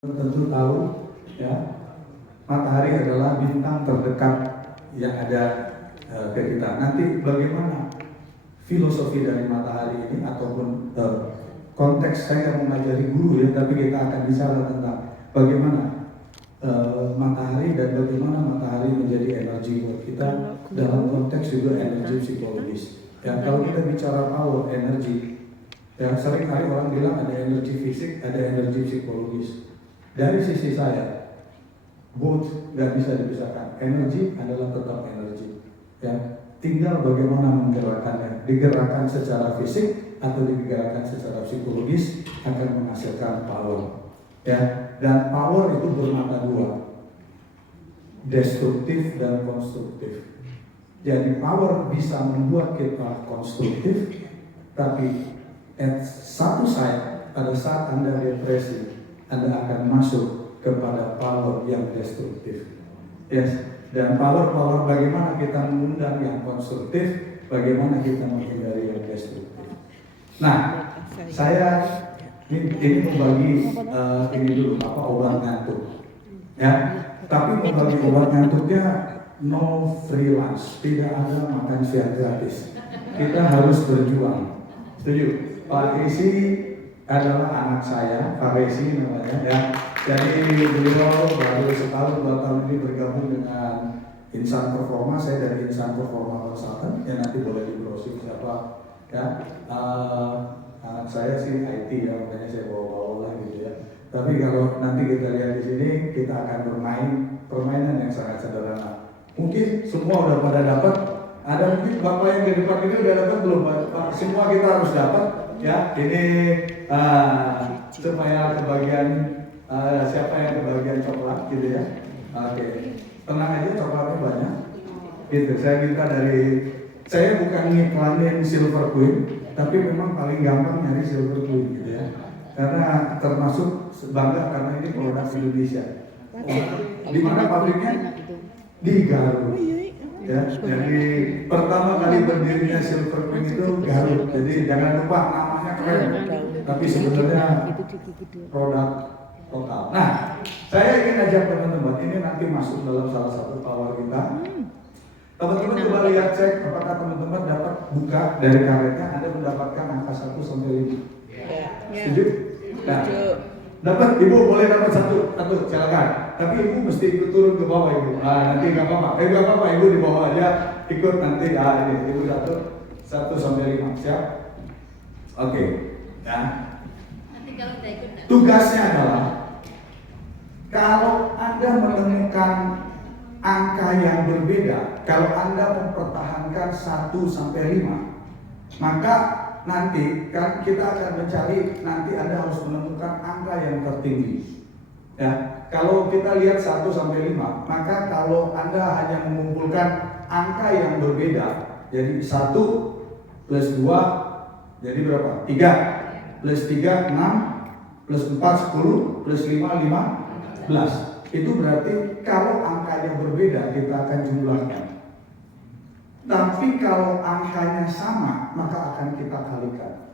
Tentu tahu ya, matahari adalah bintang terdekat yang ada ke kita. Nanti bagaimana filosofi dari matahari ini ataupun konteks saya mengajari guru ya, tapi kita akan bicara tentang bagaimana matahari dan bagaimana matahari menjadi energi buat kita dalam konteks juga energi psikologis. Ya, kalau kita bicara power energi, ya sering kali orang bilang ada energi fisik, ada energi psikologis. Dari sisi saya, both nggak bisa dipisahkan. Energi adalah tetap energi. Ya, tinggal bagaimana menggerakkannya. Digerakkan secara fisik atau digerakkan secara psikologis akan menghasilkan power. Ya, dan power itu bermata dua, destruktif dan konstruktif. Jadi power bisa membuat kita konstruktif, tapi at satu side pada saat Anda depresi, Anda akan masuk kepada power yang destruktif. Yes. Dan power bagaimana kita mengundang yang konstruktif, bagaimana kita menghindari yang destruktif. Nah, saya ini membagi ini dulu apa obat ngantuk. Ya, tapi membagi obat ngantuknya no freelance, tidak ada makan siang gratis. Kita harus berjuang. Setuju? Pak Isi adalah anak saya, Pak Resi namanya ya. Jadi beliau baru setahun 2 tahun ini bergabung dengan Insan Performa. Saya dari Insan Performa Consultant, ya nanti boleh di browsing siapa ya. Anak saya sih IT ya, makanya saya bawa-bawa lah gitu ya. Tapi kalau nanti kita lihat di sini, kita akan bermain permainan yang sangat sederhana. Mungkin semua udah pada dapat. Ada mungkin Bapak yang di depan ini udah dapat belum? Semua kita harus dapat. Ya, ini supaya kebagian siapa yang kebagian coklat gitu ya. Oke, tenang aja, coklatnya banyak. Gitu, saya minta saya bukan ngiklanin Silver Queen, tapi memang paling gampang nyari Silver Queen gitu ya. Karena termasuk bangga karena ini produk Indonesia. Di mana pabriknya? Di Garut. Ya, jadi pertama kali berdirinya Silver Queen itu Garut. Jadi jangan lupa namanya keren, tapi sebenarnya produk lokal. Nah, saya ingin ajak teman-teman ini nanti masuk dalam salah satu power kita. Teman-teman coba lihat cek apakah teman-teman dapat buka dari karetnya, Anda mendapatkan angka 1 sampai 5. Setuju? Nah, dapat, Ibu boleh dapat satu, silakan. Tapi Ibu mesti ikut turun ke bawah Ibu. Nanti nggak apa-apa. Nggak apa-apa, Ibu di bawah aja ikut nanti. Ini Ibu 1 sampai 5. Siap? Oke. Ya. Nanti kalau tidak ikut. Tugasnya adalah kalau Anda menemukan angka yang berbeda, kalau Anda mempertahankan 1 sampai 5, maka nanti kan kita akan mencari, nanti Anda harus menemukan angka yang tertinggi. Ya, kalau kita lihat 1 sampai 5, maka kalau Anda hanya mengumpulkan angka yang berbeda, jadi 1 plus 2 jadi berapa? 3 plus 3 6 plus 4 10 plus 5 15. Itu berarti kalau angkanya berbeda kita akan jumlahkan. Tapi kalau angkanya sama, maka akan kita kalikan.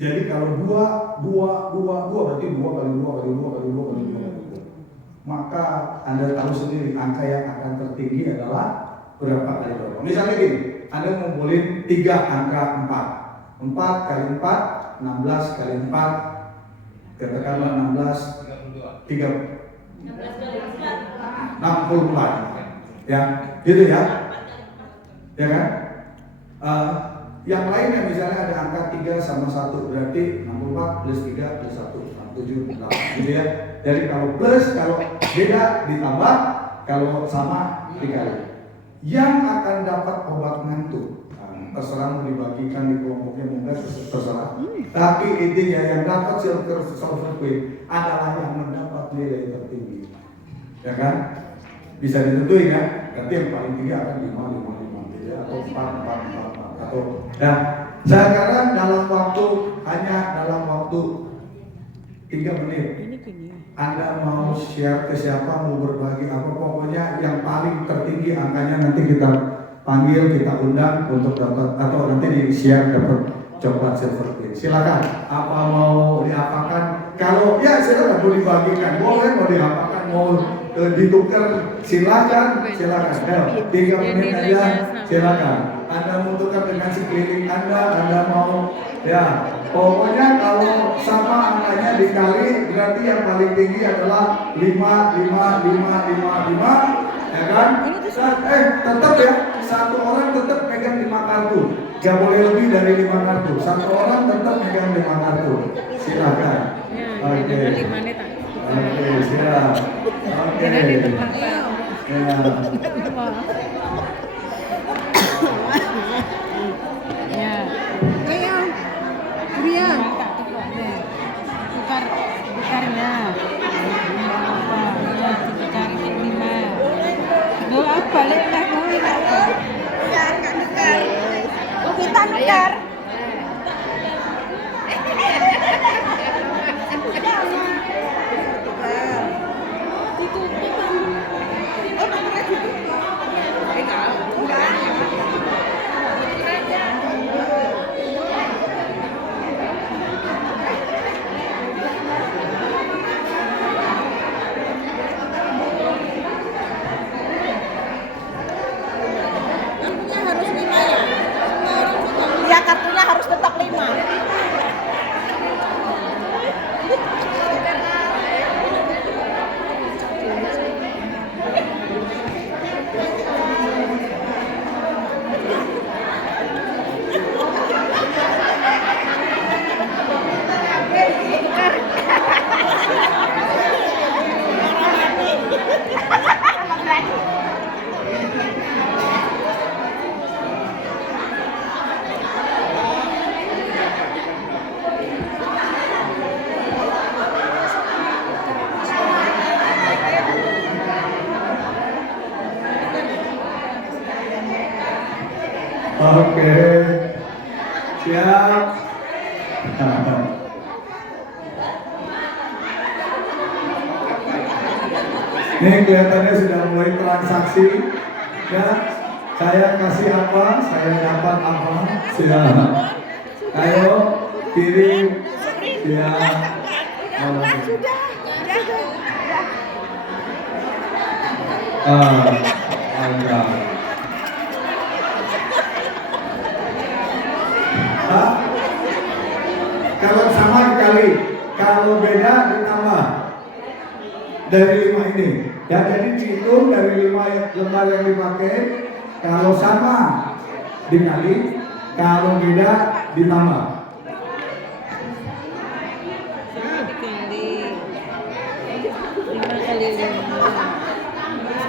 Jadi kalau 2 berarti 2 kali 2 kali 2 kali 2 kali 2. Maka Anda tahu sendiri angka yang akan tertinggi adalah berapa kali berapa. Misalnya gini, Anda ngumpulin 3 angka 4. 4 kali 4, 16 kali 4, katakanlah 16, 30. 64. Ya, gitu ya. Ya kan? Yang lainnya misalnya ada angka 3 sama 1, berarti 64 plus 3 plus 1, 67, 8, gitu ya. Jadi kalau plus, kalau beda ditambah, kalau sama dikali. Yang akan dapat obat ngantuk, terserah mau dibagikan di kelompoknya mungkin terserah. Tapi intinya yang dapat Silver Queen adalah yang mendapat nilai tertinggi. Ya kan? Bisa ditentuin ya. Nanti yang paling tinggi akan 5 gitu ya, atau 4 atau. Nah, sekarang dalam waktu 3 menit. Anda mau share ke siapa, mau berbagi apa, pokoknya yang paling tertinggi angkanya nanti kita panggil, kita undang untuk dapat, atau nanti di share dapat coklat Silver Queen. silakan. Apa mau diapakan? Kalau ya silakan mau dibagikan, boleh mau diapakan, mau ditukar, silakan. Ayo, 3 menit aja, silakan. Anda mau tukar dengan sekeliling Anda mau ya. Pokoknya kalau sama angkanya dikali, berarti yang paling tinggi adalah 5, 5, 5, 5, 5, ya kan? Tetap ya, satu orang tetap pegang 5 kartu. Gak boleh lebih dari 5 kartu. Satu orang tetap pegang 5 kartu. Silakan. Oke, siap. Oke. Ya. Balik lah mau kita nukar. Kartunya harus tetap 5. Oke, siap. Ini kelihatannya sudah mulai transaksi. Ya, saya kasih apa, saya dapat apa. Siap. Ayo, kirim. Siap. Enggak. Kalau sama dikali, kalau beda ditambah dari 5 ini. Ya, jadi dihitung dari 5 lembar yang dipakai. Kalau sama dikali, kalau beda ditambah.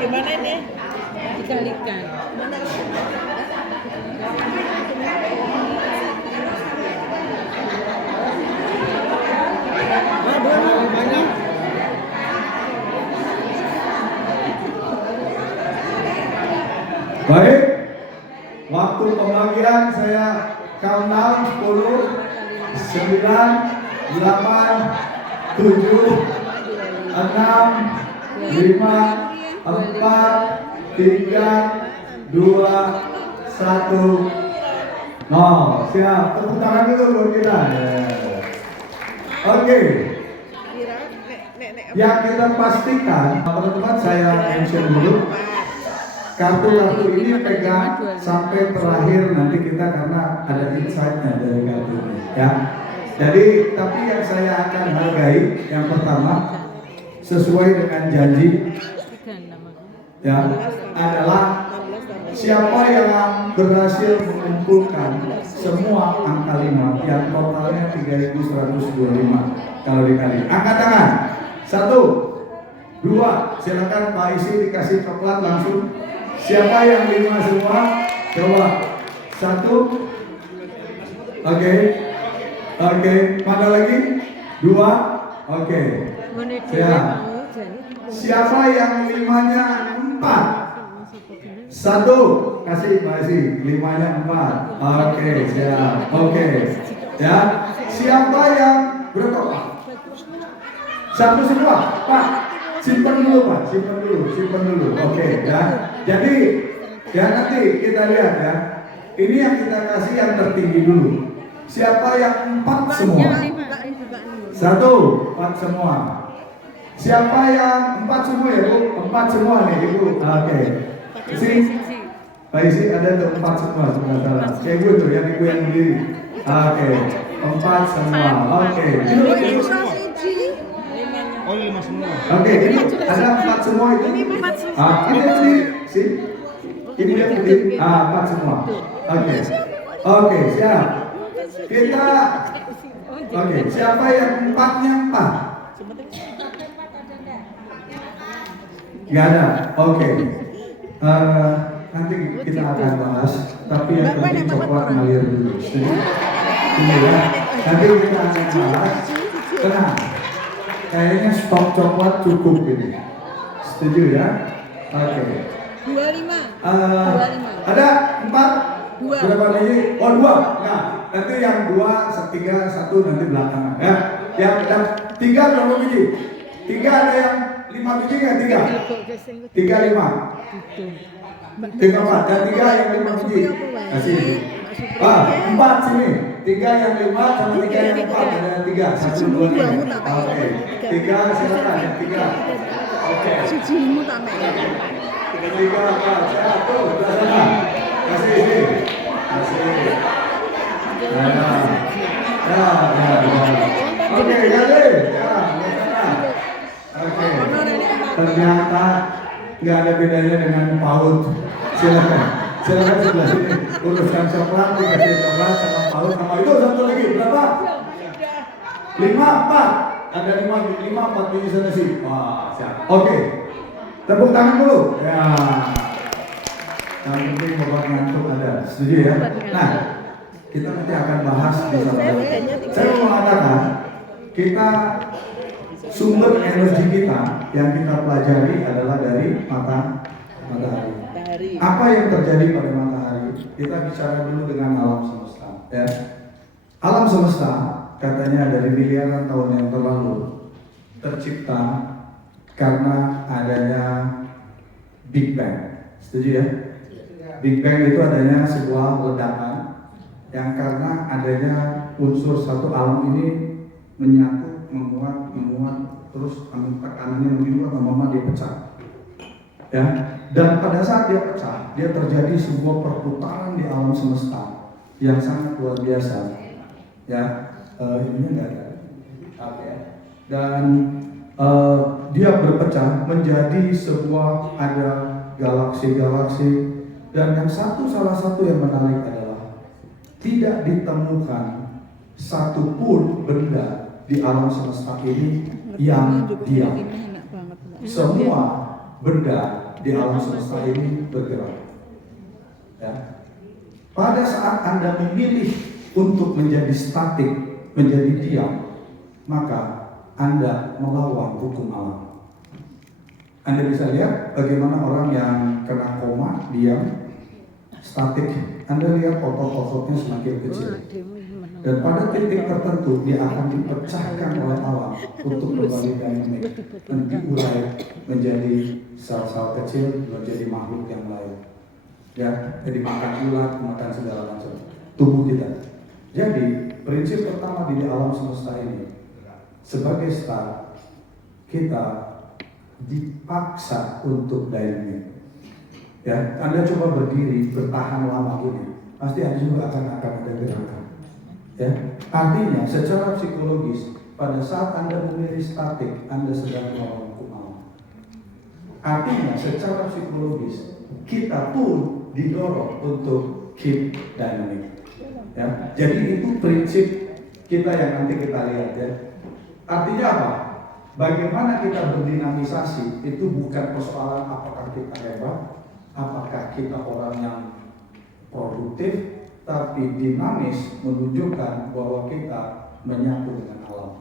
Gimana ini? Dikalikan. Baik, waktu pembagian saya countdown 10, 9, 8, 7, 6, 5, 4, 3, 2, 1, 0. Siap, tepuk tangan dulu buat kita. Oke. Yang kita pastikan, teman-teman saya mention dulu. Kartu-kartu ini pegang sampai terakhir nanti kita karena ada insight-nya dari kartu ini, ya. Jadi, tapi yang saya akan hargai yang pertama sesuai dengan janji, ya, adalah siapa yang berhasil mengumpulkan semua angka 5 yang totalnya 3.125 kalau dikali. Angkat tangan. 1, 2, silakan Pak Isi dikasih coklat langsung. Siapa yang 5 semua? Coba. 1. Oke. Mana lagi? 2. Oke. Siap. Siapa yang 5-nya 4? 1. Kasih Pak Isi. 5-nya 4. Oke, siap. Oke. Ya. Siapa yang berapa Pak? 1 semua, Pak. Simpan dulu Pak, simpan dulu. Oke, ya. Jadi, ya nanti kita lihat ya. Ini yang kita kasih yang tertinggi dulu. Siapa yang 4 semua? 1, 4 semua. Siapa yang 4 semua ya Bu? 4 semua nih Ibu. Oke. Pak Isi ada tuh 4 semua sebentar salah. Kayak Ibu tuh yang Ibu yang berdiri. Oke. 4 semua. Oke. Oh 5 semua. Oke, ini ada 4 semua itu. Ini dia berdiri. Sih. Ini dia berdiri. 4 semua. Oke. Oke, siap. Kita Oke, siapa yang 4-nya 4? Gak ada. Oke. Nanti kita akan bahas, tapi yang penting coklat ngalir dulu. Setuju? Setuju ya? Nanti kita akan bahas. Tenang. Kayaknya stok coklat cukup ini. Setuju ya? Oke. 25. Ada 4? Berapa biji? Oh 2. Nah, nanti yang 2, 3, 1 nanti belakangan ya. Yang 3 berapa biji? 3 ada yang 5 biji nggak? 3, 5. 3 4. Dan 3 yang 5 biji. Kasih. 4 sini. 3 yang 5 sama 3 yang 4 ada 3. 1, 2, 3. Oke. 3 silakan yang 3. Oke. 3 apa? Satu. Sudah sana. Kasih sini. Kasih. Ya. Oke, jadi. Ya, oke. Ternyata nggak ada bedanya dengan PAUD. Silakan sebelah sini. Uruskan coklat, dikasih coklat sama PAUD sama itu satu lagi berapa? 5, 4. Ada 5, 4 biji sana sih. Wah, siap. Oke. Tepuk tangan dulu. Ya. Yang penting obat ngantuk ada. Setuju ya? Nah, kita nanti akan bahas di sana. Saya mau mengatakan kita sumber energi kita yang kita pelajari adalah dari matahari. Apa yang terjadi pada matahari? Kita bicara dulu dengan alam semesta. Ya. Alam semesta katanya dari miliaran tahun yang terlalu tercipta karena adanya Big Bang. Setuju ya? Big Bang itu adanya sebuah ledakan yang karena adanya unsur satu alam ini menyatu, menguat, terus tekanannya lebih kuat, lama-lama dia pecah. Ya, dan pada saat dia pecah, dia terjadi sebuah perputaran di alam semesta yang sangat luar biasa. Ya, ini enggak ada. Oke. Dan dia berpecah menjadi sebuah ada galaksi-galaksi. Dan yang salah satu yang menarik adalah tidak ditemukan satupun benda di alam semesta ini yang diam. Semua benda di alam semesta ini bergerak. Ya. Pada saat Anda memilih untuk menjadi statik, menjadi diam, maka Anda melawan hukum alam. Anda bisa lihat bagaimana orang yang kena koma, diam, statik, Anda lihat otot-ototnya semakin kecil. Dan pada titik tertentu dia akan dipecahkan oleh alam untuk kembali dinamik dan diurai menjadi sel-sel kecil, menjadi makhluk yang lain. Ya, jadi makan ulat, makan segala macam tubuh kita. Jadi prinsip pertama di alam semesta ini sebagai star kita dipaksa untuk dynamic. Ya, Anda coba berdiri bertahan lama ini, pasti Anda juga akan ada gerakan. Ya, artinya secara psikologis pada saat Anda memilih statik, Anda sedang melawan hukum alam. Artinya secara psikologis kita pun didorong untuk keep dynamic. Ya, jadi itu prinsip kita yang nanti kita lihat ya. Artinya apa? Bagaimana kita berdinamisasi itu bukan persoalan apakah kita hebat, apakah kita orang yang produktif, tapi dinamis menunjukkan bahwa kita menyatu dengan alam.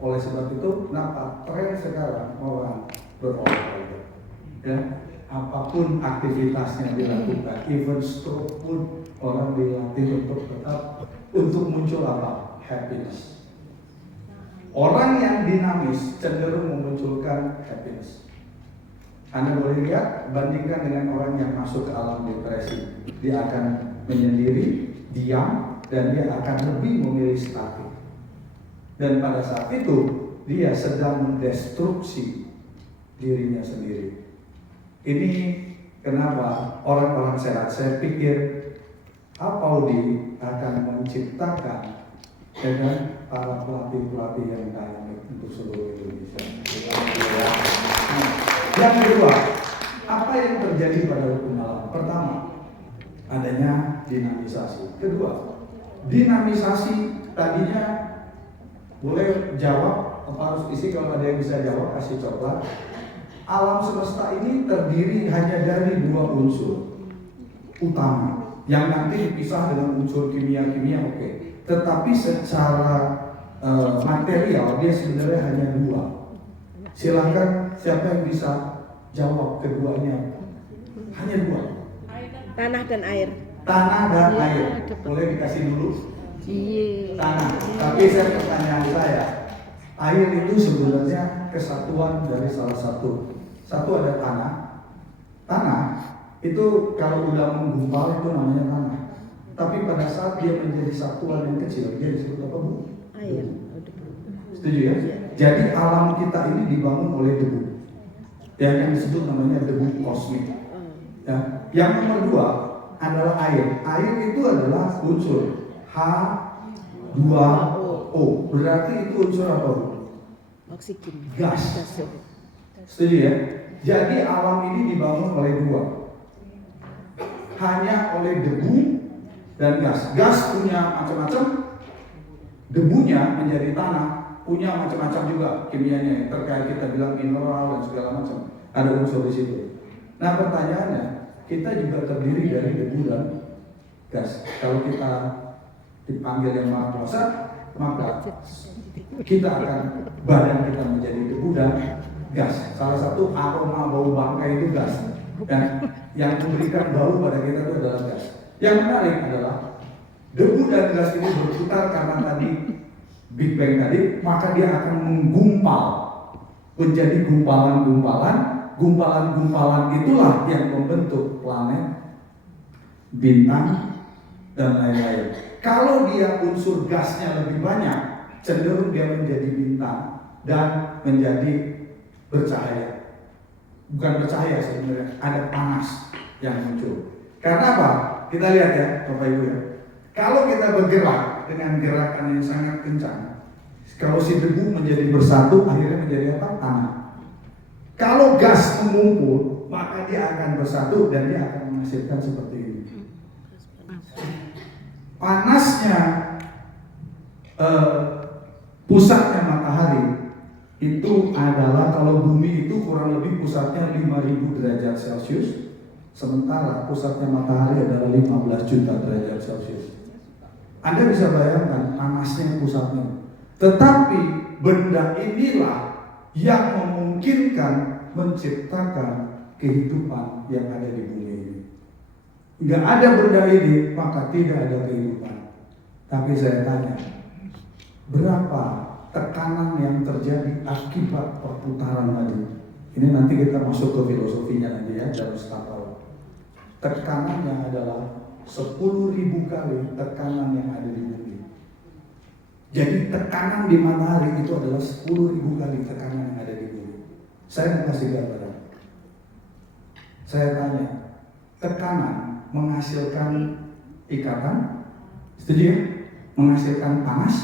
Oleh sebab itu, kenapa tren sekarang orang berolahraga? Ya, apapun aktivitasnya dilakukan, even stroke pun orang dilatih untuk tetap untuk muncul apa? Happiness. Orang yang dinamis cenderung memunculkan happiness. Anda boleh lihat, bandingkan dengan orang yang masuk ke alam depresi. Dia akan menyendiri, diam, dan dia akan lebih memilih statik. Dan pada saat itu dia sedang mendestruksi dirinya sendiri. Ini kenapa orang-orang sehat, saya pikir Apaudi akan menciptakan dengan para pelatih-pelatih yang dynamic untuk seluruh Indonesia. Nah, yang kedua, apa yang terjadi pada hukum alam? Pertama, adanya dinamisasi. Kedua, dinamisasi tadinya boleh jawab apa harus isi, kalau ada yang bisa jawab kasih coklat. Alam semesta ini terdiri hanya dari dua unsur utama yang nanti dipisah dengan unsur kimia-kimia, oke. Tetapi secara material dia sebenarnya hanya dua. Silakan siapa yang bisa jawab keduanya? Hanya dua. Tanah dan air. Tanah dan air. Boleh dikasih dulu? Tanah. Tapi pertanyaan saya, air itu sebenarnya kesatuan dari salah satu. Satu ada tanah. Tanah itu kalau udah menggumpal itu namanya tanah. Tapi pada saat dia menjadi satuan yang kecil, dia disebut apa, Bu? Air. Setuju ya? Jadi alam kita ini dibangun oleh debu. Yang disebut namanya debu kosmik. Ya. Yang nomor dua adalah air. Air itu adalah unsur H2O. Berarti itu unsur apa, Bu? Oksigen. Gas. Setuju ya? Jadi alam ini dibangun oleh dua. Hanya oleh debu dan gas. Gas punya macam-macam, debunya menjadi tanah punya macam-macam juga kimianya. Terkait kita bilang mineral dan segala macam. Ada unsur di situ. Nah pertanyaannya, kita juga terdiri dari debu dan gas. Kalau kita dipanggil yang Maha Kuasa, maka kita akan badan kita menjadi debu dan gas. Salah satu aroma bau bangkai itu gas. Dan yang memberikan bau pada kita itu adalah gas. Yang menarik adalah debu dan gas ini berputar karena tadi Big Bang tadi, maka dia akan menggumpal menjadi gumpalan-gumpalan. Gumpalan-gumpalan itulah yang membentuk planet, bintang, dan lain-lain. Kalau dia unsur gasnya lebih banyak, cenderung dia menjadi bintang dan menjadi bercahaya. Bukan bercahaya sebenarnya, ada panas yang muncul. Karena apa? Kita lihat ya, Bapak Ibu ya. Kalau kita bergerak dengan gerakan yang sangat kencang, kalau si debu menjadi bersatu, akhirnya menjadi apa? Tanah. Kalau gas mengumpul, maka dia akan bersatu dan dia akan menghasilkan seperti ini. Panasnya pusatnya matahari itu adalah, kalau bumi itu kurang lebih pusatnya 5.000 derajat Celcius, sementara pusatnya matahari adalah 15 juta derajat Celcius. Anda bisa bayangkan panasnya pusatnya. Tetapi benda inilah yang memungkinkan menciptakan kehidupan yang ada di bumi ini. Nggak ada benda ini, maka tidak ada kehidupan. Tapi saya tanya, berapa tekanan yang terjadi akibat perputaran tadi? Ini nanti kita masuk ke filosofinya nanti ya, dalam setahun. Tekanannya adalah 10.000 kali tekanan yang ada di bumi. Jadi tekanan di matahari itu adalah 10.000 kali tekanan yang ada di bumi. Saya mau kasih gambaran. Saya tanya, tekanan menghasilkan ikatan, setuju ya? Menghasilkan panas.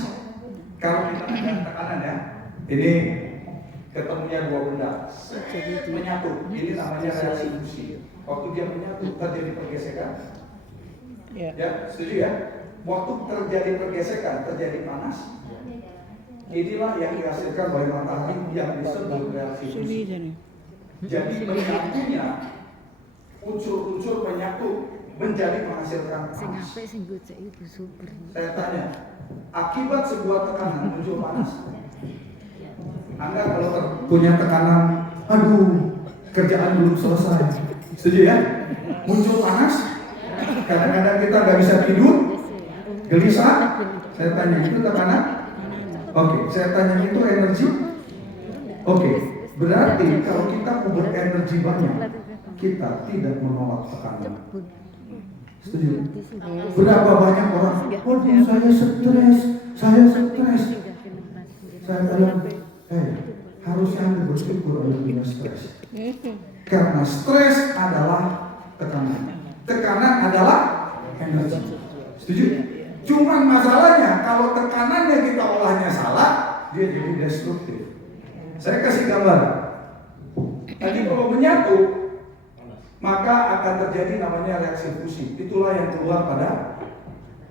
Kalau kita ada tekanan ya, ini ketemunya dua benda menyatu. Ini namanya reaksi fusi. Waktu dia menyatu terjadi pergesekan. Ya, setuju ya? Waktu terjadi pergesekan, terjadi panas. Inilah yang dihasilkan oleh matahari yang disebut reaksi fusi. Jadi menyatunya unsur-unsur menyatu menjadi menghasilkan panas. Saya tanya, akibat sebuah tekanan muncul panas. Anda kalau punya tekanan, aduh, kerjaan belum selesai, setuju ya? Muncul panas. Kadang-kadang kita nggak bisa tidur, gelisah. Saya tanya, itu tekanan? Oke, saya tanya, itu energi? Oke, berarti kalau kita mau berenergi banyak, kita tidak menolak tekanan. Setuju? Berapa banyak orang, waduh saya stres. Saya bilang, harusnya Anda bersyukur Anda punya stres. Karena stres adalah tekanan. Tekanan adalah energi. Setuju? Cuman masalahnya kalau tekanannya kita olahnya salah, dia jadi destruktif. Saya kasih gambar. Tadi kalau menyatu, maka akan terjadi namanya reaksi fusi. Itulah yang keluar pada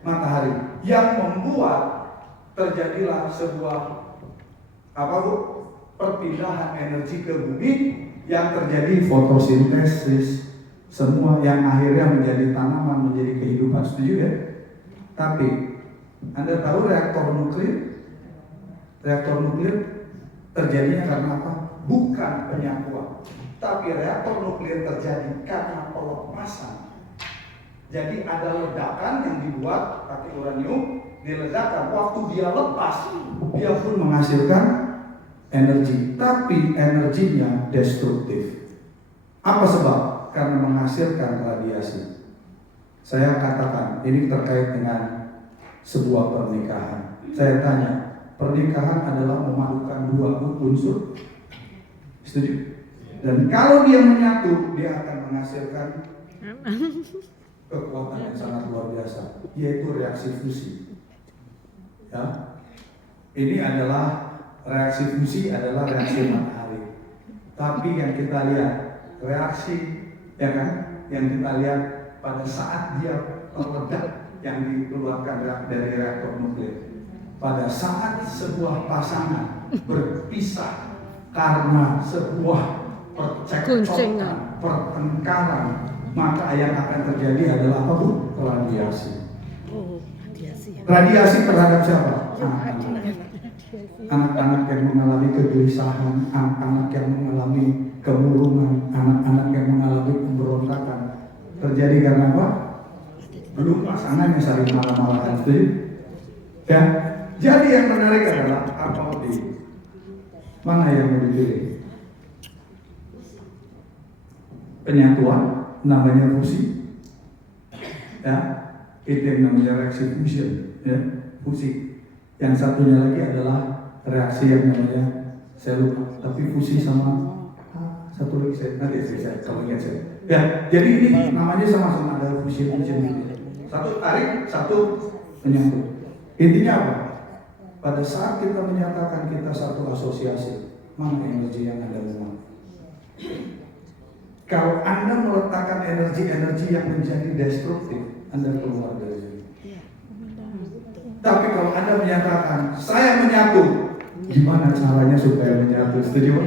matahari, yang membuat terjadilah sebuah perpindahan energi ke bumi, yang terjadi fotosintesis, semua yang akhirnya menjadi tanaman, menjadi kehidupan. Setuju ya? Tapi Anda tahu reaktor nuklir? Reaktor nuklir terjadinya karena apa? Bukan penyatuan, tapi reaktor nuklir terjadi karena pelepasan. Jadi ada ledakan yang dibuat pakai uranium, diledakkan. Waktu dia lepas, dia pun menghasilkan energi, tapi energinya destruktif. Apa sebab? Karena menghasilkan radiasi. Saya katakan ini terkait dengan sebuah pernikahan. Saya tanya, pernikahan adalah memadukan dua unsur. Setuju? Dan kalau dia menyatu, dia akan menghasilkan kekuatan yang sangat luar biasa, yaitu reaksi fusi. Ya, ini adalah reaksi fusi adalah reaksi matahari. Tapi yang kita lihat reaksi, ya kan, yang kita lihat pada saat dia meledak yang dikeluarkan dari reaktor nuklir. Pada saat sebuah pasangan berpisah karena sebuah percekcokan, pertengkaran, maka yang akan terjadi adalah apa, Bu? Radiasi. Radiasi terhadap siapa? Anak-anak yang mengalami kegelisahan, anak-anak yang mengalami kemurungan, anak-anak yang mengalami pemberontakan. Terjadi karena apa? Belum pasangannya saling marah-marahan. Ya. Jadi yang menarik adalah apa mau di mana yang mau dipilih? Penyatuan namanya fusi. Ya, itu yang namanya reaksi fusion, ya, fusi. Yang satunya lagi adalah reaksi yang namanya saya lupa, tapi fusi sama satu lagi saya kalau ingat saya. Ya, jadi ini namanya sama-sama ada fusion. Satu tarik, satu menyatu. Intinya apa? Pada saat kita menyatakan kita satu asosiasi, mana energi yang Anda mau? Kalau Anda meletakkan energi-energi yang menjadi destruktif, Anda keluar dari sini. Tapi kalau Anda menyatakan saya menyatu, gimana caranya supaya menyatu? Setuju?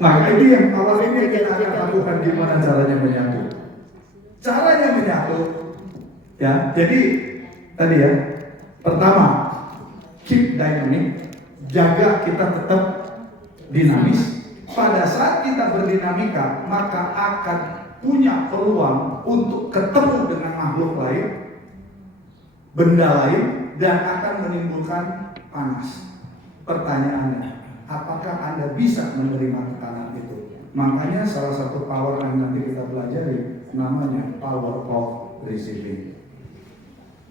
Nah, ini yang awal ini kita akan lakukan, gimana caranya menyatu. Caranya menyatu, ya. Jadi tadi ya, pertama, keep dynamic, jaga kita tetap dinamis. Pada saat kita berdinamika, maka akan punya peluang untuk ketemu dengan makhluk lain, benda lain, dan akan menimbulkan panas. Pertanyaannya, apakah Anda bisa menerima tekanan itu? Makanya salah satu power yang nanti kita pelajari namanya power of receiving.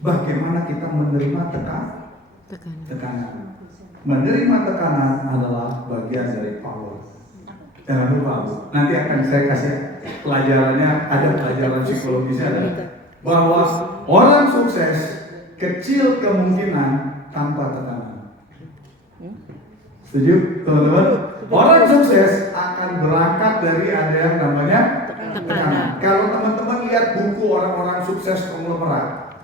Bagaimana kita menerima tekanan? Menerima tekanan adalah bagian dari power. Jangan lupa, Bu. Nanti akan saya kasih pelajarannya, ada pelajaran psikologisnya, bahwa orang sukses kecil kemungkinan tanpa tekanan. Setuju, teman-teman? Orang sukses akan berangkat dari ada yang namanya tekanan. Kalau teman-teman lihat buku orang-orang sukses konglomerat,